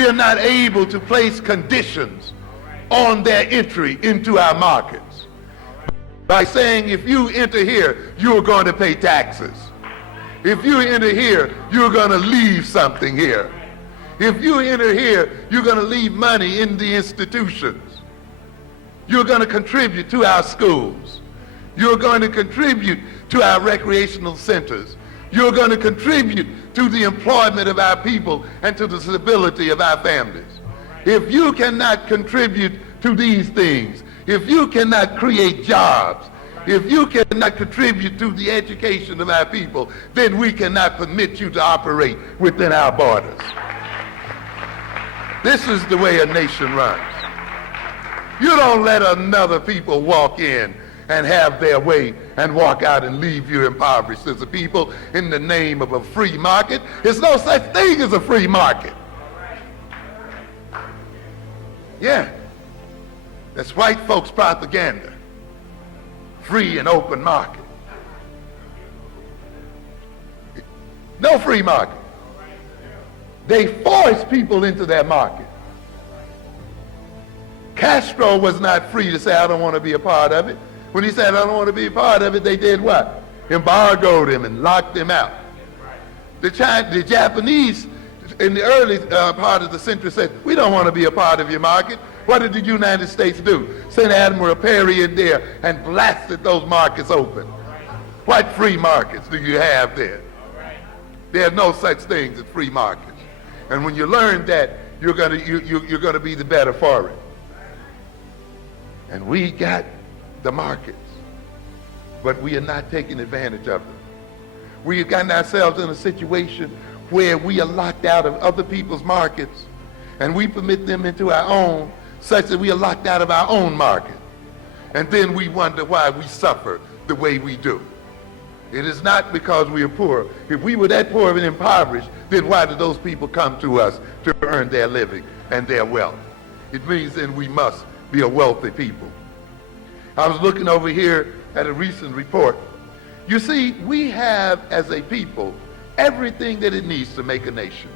We are not able to place conditions on their entry into our markets by saying, if you enter here, you're going to pay taxes. If you enter here, you're going to leave something here. If you enter here, you're going to leave money in the institutions. You're going to contribute to our schools. You're going to contribute to our recreational centers. You're going to contribute to the employment of our people and to the stability of our families. If you cannot contribute to these things, if you cannot create jobs, if you cannot contribute to the education of our people, then we cannot permit you to operate within our borders. This is the way a nation runs. You don't let another people walk in and have their way and walk out and leave you impoverished as a people in the name of a free market. There's no such thing as a free market. Yeah, that's white folks' propaganda. Free and open market. No free market. They force people into their market. Castro was not free to say, I don't want to be a part of it. When he said, I don't want to be a part of it, they did what? Embargoed him and locked him out. The Japanese, in the early part of the century, said, we don't want to be a part of your market. What did the United States do? Sent Admiral Perry in there and blasted those markets open. What free markets do you have there? There's no such thing as free markets. And when you learn that, you're going to be the better for it. And we got the markets, but we are not taking advantage of them. We have gotten ourselves in a situation where we are locked out of other people's markets, and we permit them into our own, such that we are locked out of our own market. And then we wonder why we suffer the way we do. It is not because we are poor. If we were that poor and impoverished, then why did those people come to us to earn their living and their wealth? It means then we must be a wealthy people. I was looking over here at a recent report. You see, we have as a people everything that it needs to make a nation.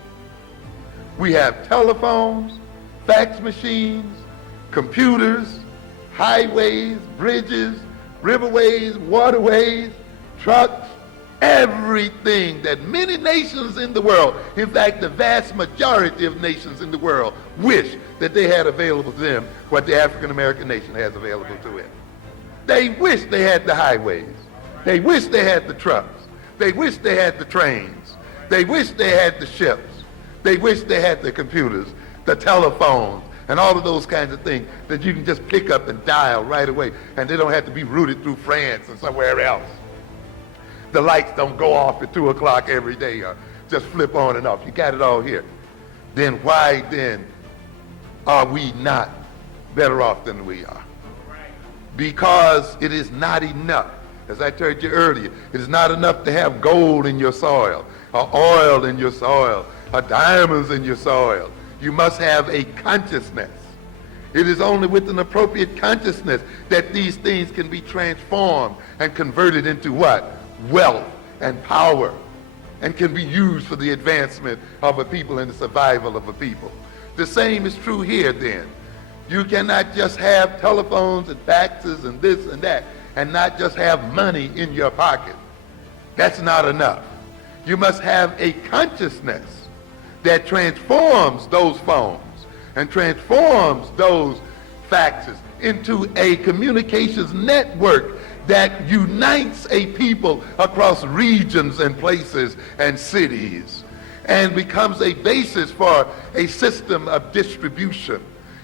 We have telephones, fax machines, computers, highways, bridges, riverways, waterways, trucks, everything that many nations in the world, in fact the vast majority of nations in the world, wish that they had available to them what the African American nation has available to it. They wish they had the highways. They wish they had the trucks. They wish they had the trains. They wish they had the ships. They wish they had the computers, the telephones, and all of those kinds of things that you can just pick up and dial right away, and they don't have to be routed through France or somewhere else. The lights don't go off at 2 o'clock every day or just flip on and off. You got it all here. Then why then are we not better off than we are? Because it is not enough. As I told you earlier, it is not enough to have gold in your soil, or oil in your soil, or diamonds in your soil. You must have a consciousness. It is only with an appropriate consciousness that these things can be transformed and converted into what? Wealth and power, and can be used for the advancement of a people and the survival of a people. The same is true here then. You cannot just have telephones and faxes and this and that and not just have money in your pocket. That's not enough. You must have a consciousness that transforms those phones and transforms those faxes into a communications network that unites a people across regions and places and cities and becomes a basis for a system of distribution,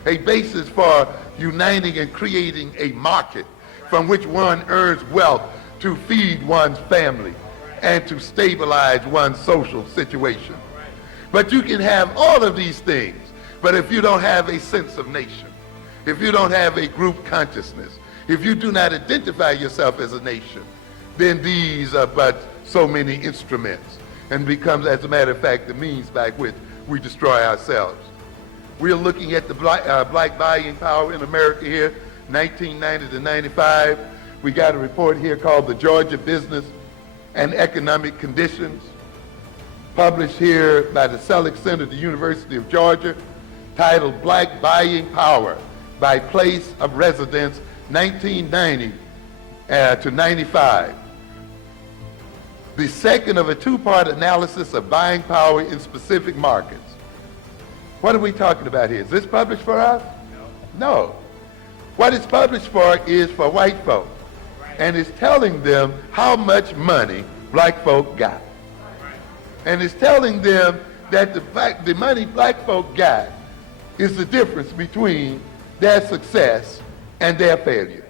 a basis for uniting and creating a market from which one earns wealth to feed one's family and to stabilize one's social situation. But you can have all of these things, but if you don't have a sense of nation, if you don't have a group consciousness, if you do not identify yourself as a nation, then these are but so many instruments and becomes, as a matter of fact, the means by which we destroy ourselves. We are looking at the black buying power in America here, 1990 to 95. We got a report here called the Georgia Business and Economic Conditions, published here by the Selleck Center at the University of Georgia. titled Black Buying Power by Place of Residence, 1990 to 95. The second of a two-part analysis of buying power in specific markets. What are we talking about here? Is this published for us? No. What it's published for is for white folk. And it's telling them how much money black folk got. And it's telling them that the money black folk got is the difference between their success and their failure.